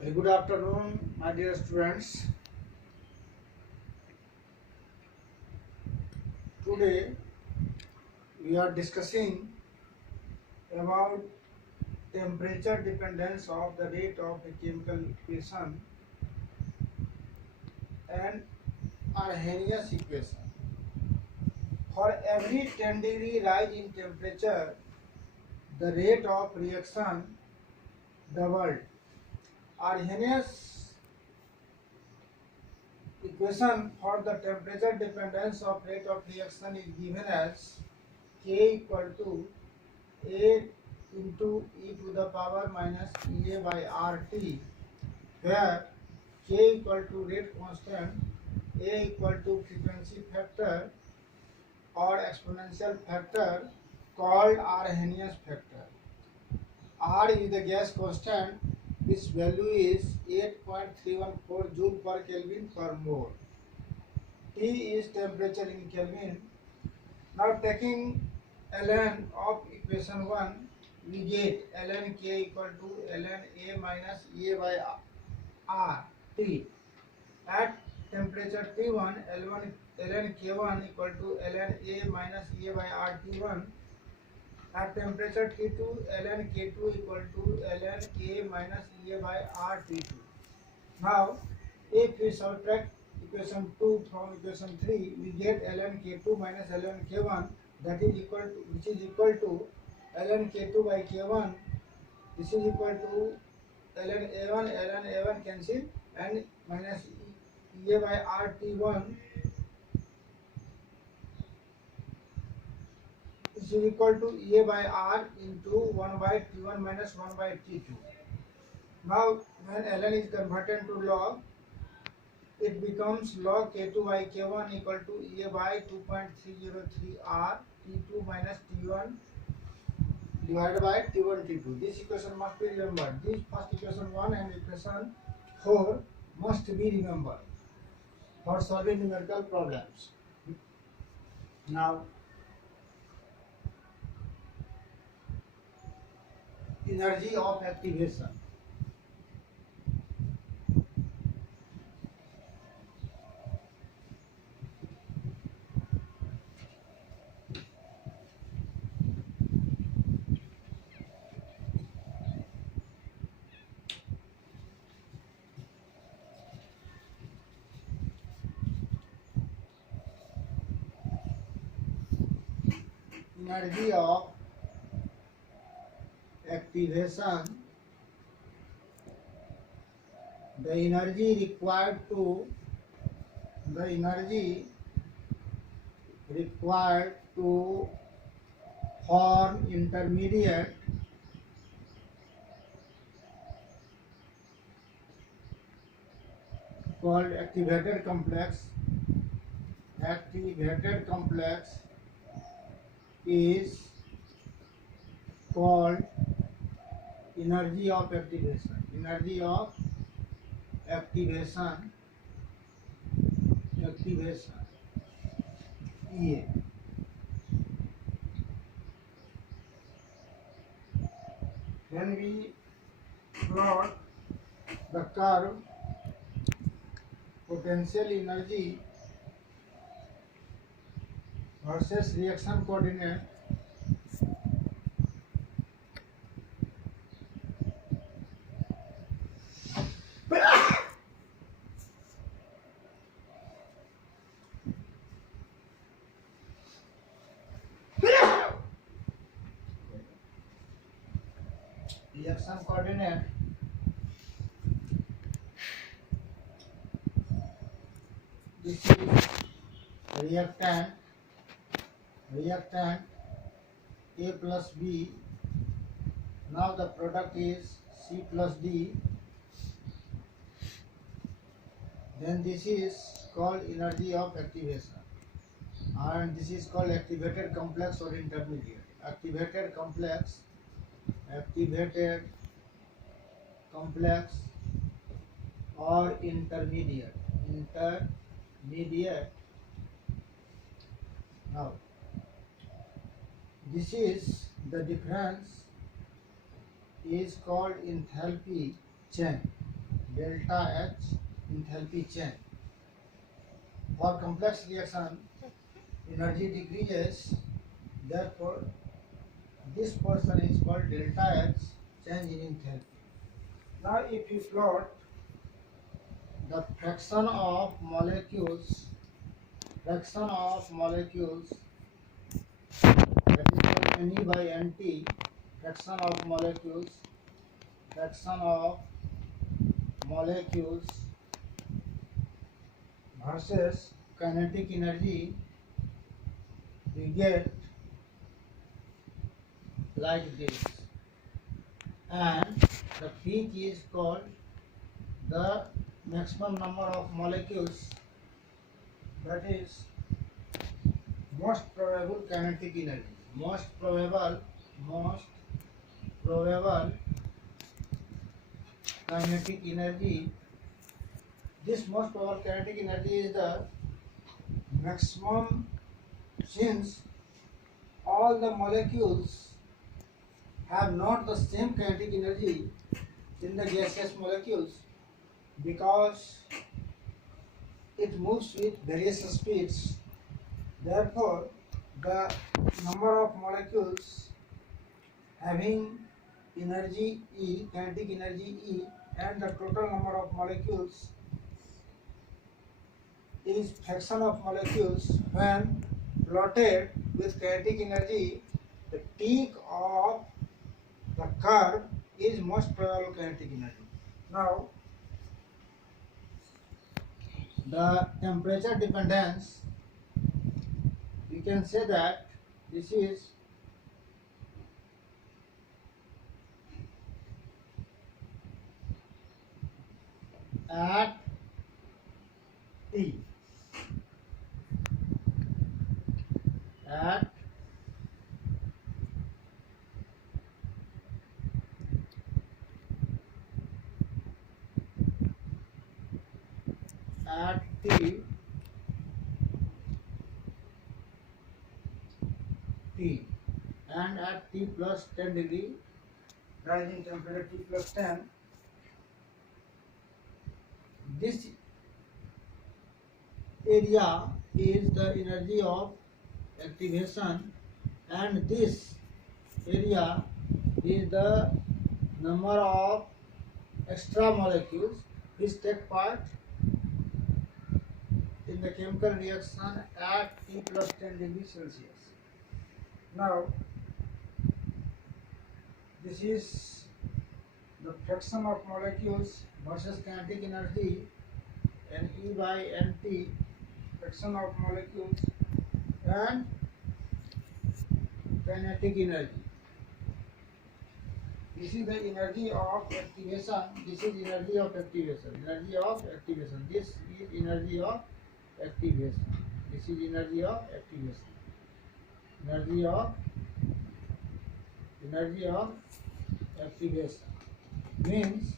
Very good afternoon, my dear students. Today we are discussing about temperature dependence of the rate of a chemical equation and Arrhenius equation. For every 10-degree rise in temperature, the rate of reaction doubled. Arrhenius equation for the temperature dependence of rate of reaction is given as K equal to A into e to the power minus EA by RT, where K equal to rate constant, A equal to frequency factor or exponential factor called Arrhenius factor. R is the gas constant, which value is 8.314 joule per Kelvin per mole. T is temperature in Kelvin. Now taking ln of equation 1, we get ln K equal to ln A minus A by R T. At temperature T1, ln K1 equal to ln A minus A by R T1. At temperature T2, ln K2 equal to ln K minus A by R T2. Now, if we subtract equation 2 from equation 3, we get ln K2 minus ln K1, that is equal to, which is equal to ln K2 by K1. This is equal to ln A1 cancel and minus EA by RT1. This is equal to EA by R into 1 by T1 minus 1 by T2. Now, when ln is converted to log, it becomes log K2 by K1 equal to EA by 2.303 R T2 minus T1 divided by T1 T2. This equation must be remembered. This first equation 1 and equation 4 must be remembered for solving numerical problems. Now, energy of activation. Energy of activation, the energy required to form intermediate called activated complex is called energy of activation. EA. When we plot the curve potential energy versus reaction coordinate, this is reactant A plus B. Now the product is C plus D. Then this is called energy of activation, and this is called activated complex or intermediate. Activated complex or intermediate. Now, this is the difference is called enthalpy change. delta H enthalpy change. For complex reaction, energy decreases, therefore this portion is called delta H change in enthalpy. Now if you plot the fraction of molecules that is called Ne by Nt, fraction of molecules versus kinetic energy, we get like this, and the peak is called the maximum number of molecules, that is most probable kinetic energy. Most probable kinetic energy. This most probable kinetic energy is the maximum, since all the molecules have not the same kinetic energy in the gaseous molecules, because it moves with various speeds. Therefore, the number of molecules having energy E, kinetic energy E, and the total number of molecules is fraction of molecules when plotted with kinetic energy. The peak of the curve is most probable kinetic energy. Now, the temperature dependence, we can say that this is at T, at T and at T plus 10 degree, rising temperature T plus 10, this area is the energy of activation, and this area is the number of extra molecules which take part in the chemical reaction at T plus 10 degrees Celsius. Now, this is the fraction of molecules versus kinetic energy, Ne by Nt, fraction of molecules and kinetic energy. This is the energy of activation. This is energy of activation. This is energy of activation. This is energy of activation. Energy of activation means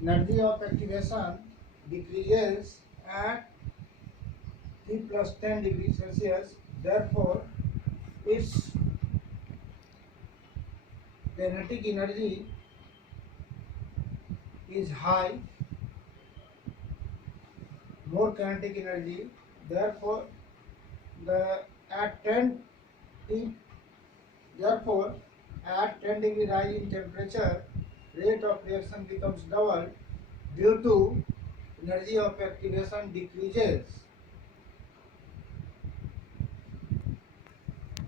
energy of activation decreases at T plus 10 degrees Celsius. Therefore, its kinetic energy is high, more kinetic energy. Therefore, at 10 degree rise in temperature, rate of reaction becomes double due to energy of activation decreases.